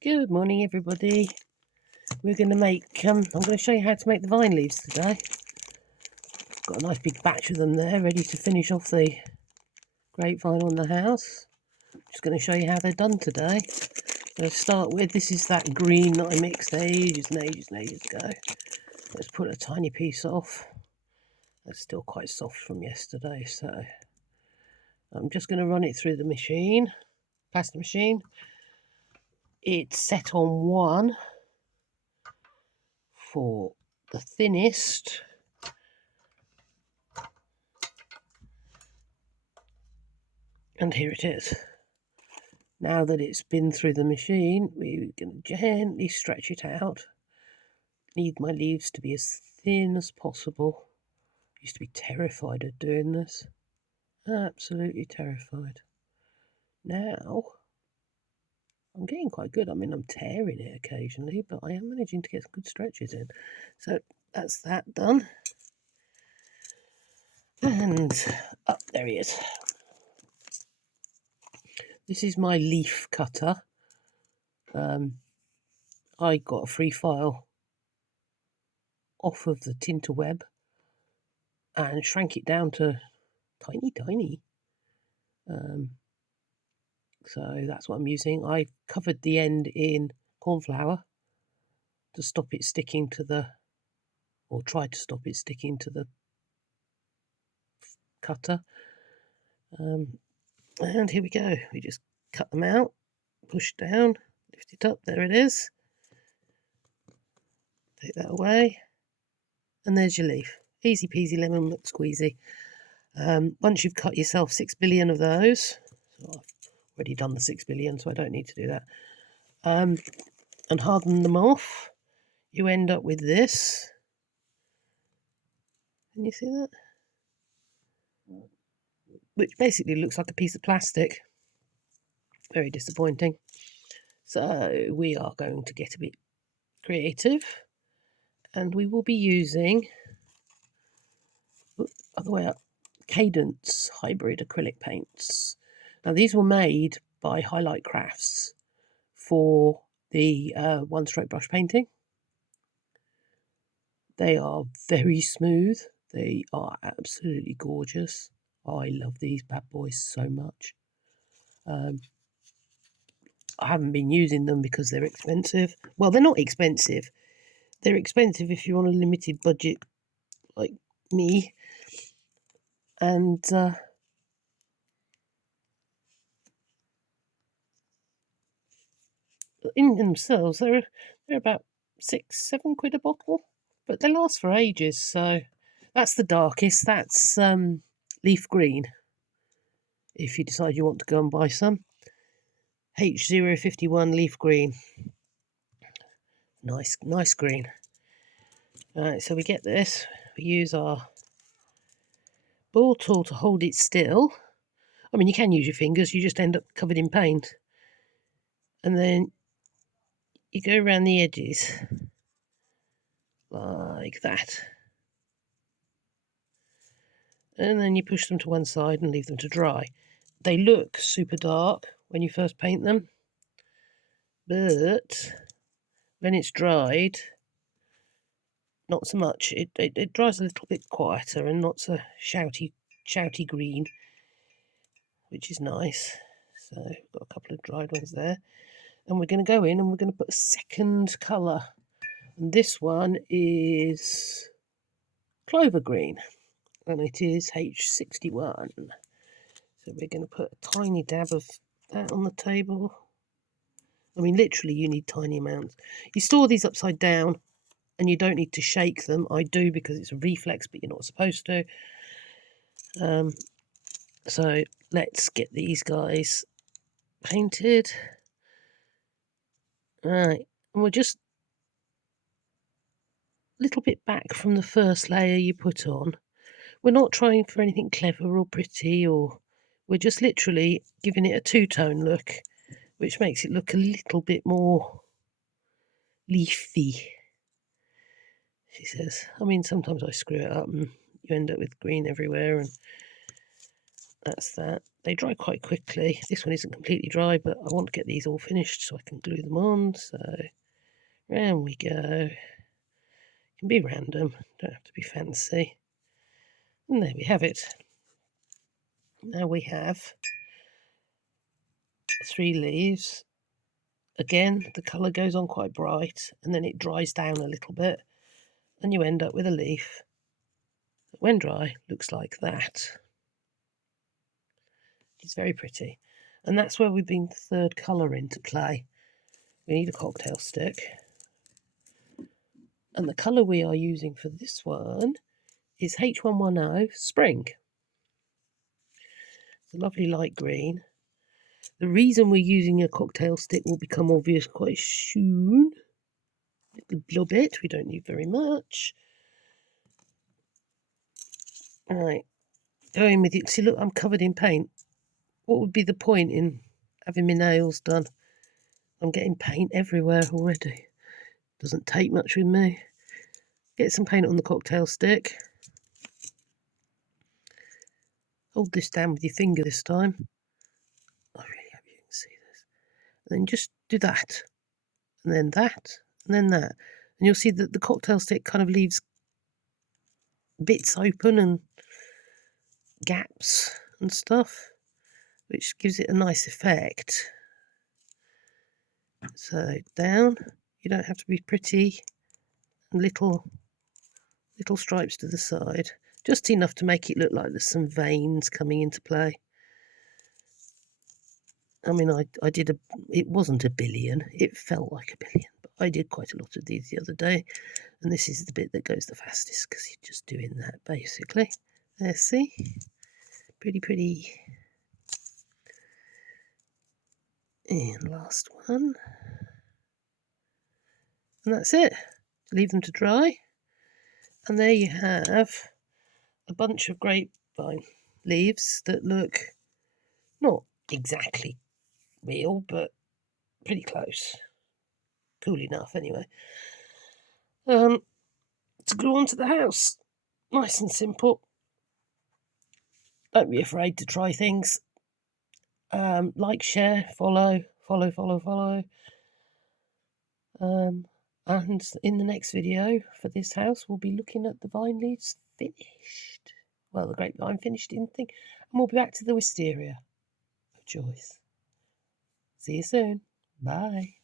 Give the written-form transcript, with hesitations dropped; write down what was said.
Good morning, everybody. We're going to make, I'm going to show you how to make the vine leaves today. Got a nice big batch of them there, ready to finish off the grapevine on the house. Just going to show you how they're done today. Let's start with, this is that green that I mixed ages and ages ago. Let's put a tiny piece off. That's still quite soft from yesterday, so I'm just going to run it through the machine, pasta machine. It's set on 1 for the thinnest. And here it is. Now that it's been through the machine, we're going to gently stretch it out. Need my leaves to be as thin as possible. Used to be terrified of doing this. Absolutely terrified. Now, I'm getting quite good. I mean, I'm tearing it occasionally, but I am managing to get some good stretches in. So that's that done. And up there he is. This is my leaf cutter. I got a free file off of the Tinterweb and shrank it down to tiny. So that's what I'm using. I covered the end in corn flour to stop it sticking to the, or tried to stop it sticking to the cutter. And here we go. We just cut them out, push down, lift it up. There it is. Take that away. And there's your leaf. Easy peasy lemon squeezy. Once you've cut yourself 6 billion of those, so I've already done the 6 billion, so I don't need to do that, and harden them off, you end up with this. Can you see that? Which basically looks like a piece of plastic. Very disappointing. So we are going to get a bit creative, and we will be using, other way up, Cadence hybrid acrylic paints. Now these were made by Highlight Crafts for the one stroke brush painting. They are very smooth. They are absolutely gorgeous. I love these bad boys so much. I haven't been using them because they're expensive. Well, they're not expensive. They're expensive if you're on a limited budget like me. And in themselves, they're about £6-7 a bottle. But they last for ages. So that's the darkest. That's leaf green. If you decide you want to go and buy some. H051 leaf green. Nice green. Alright, so we get this. We use our ball tool to hold it still. I mean, you can use your fingers, you just end up covered in paint. And then you go around the edges like that. And then you push them to one side and leave them to dry. They look super dark when you first paint them, but when it's dried, not so much. It dries a little bit quieter and not so shouty green, which is nice. So we've got a couple of dried ones there. And we're going to go in and we're going to put a second colour. And this one is clover green. And it is H61. So we're going to put a tiny dab of that on the table. I mean, literally, you need tiny amounts. You store these upside down and you don't need to shake them. I do because it's a reflex, but you're not supposed to. So let's get these guys painted. Right, and we're just a little bit back from the first layer you put on. We're not trying for anything clever or pretty, or we're just literally giving it a two-tone look, which makes it look a little bit more leafy, she says. I mean, sometimes I screw it up and you end up with green everywhere, and that's that. they dry quite quickly. This one isn't completely dry, but I want to get these all finished so I can glue them on. So round we go. It can be random, don't have to be fancy. And there we have it. Now we have 3 leaves. Again, the colour goes on quite bright and then it dries down a little bit and you end up with a leaf that when dry looks like that. It's very pretty. And that's where we bring the third colour into play. We need a cocktail stick. And the colour we are using for this one is H110 Spring. It's a lovely light green. The reason we're using a cocktail stick will become obvious quite soon. A little bit, we don't need very much. Right, going with you. See, look, I'm covered in paint. What would be the point in having my nails done? I'm getting paint everywhere already. Doesn't take much with me. Get some paint on the cocktail stick. Hold this down with your finger this time. I really hope you can see this. And then just do that. And then that. And then that. And you'll see that the cocktail stick kind of leaves bits open and gaps and stuff, which gives it a nice effect. So down. You don't have to be pretty. And little stripes to the side. Just enough to make it look like there's some veins coming into play. I mean, I did it wasn't a billion, it felt like a billion, but I did quite a lot of these the other day, and this is the bit that goes the fastest because you're just doing that basically. There, see? Pretty. And last one. And that's it. Leave them to dry. And there you have a bunch of grapevine leaves that look not exactly real, but pretty close. Cool enough, anyway. To glue onto the house. Nice and simple. Don't be afraid to try things. Like, share, follow. And in the next video for this house, we'll be looking at the vine leaves finished. Well, the grapevine finished in thing. And we'll be back to the wisteria of Joyce. See you soon. Bye.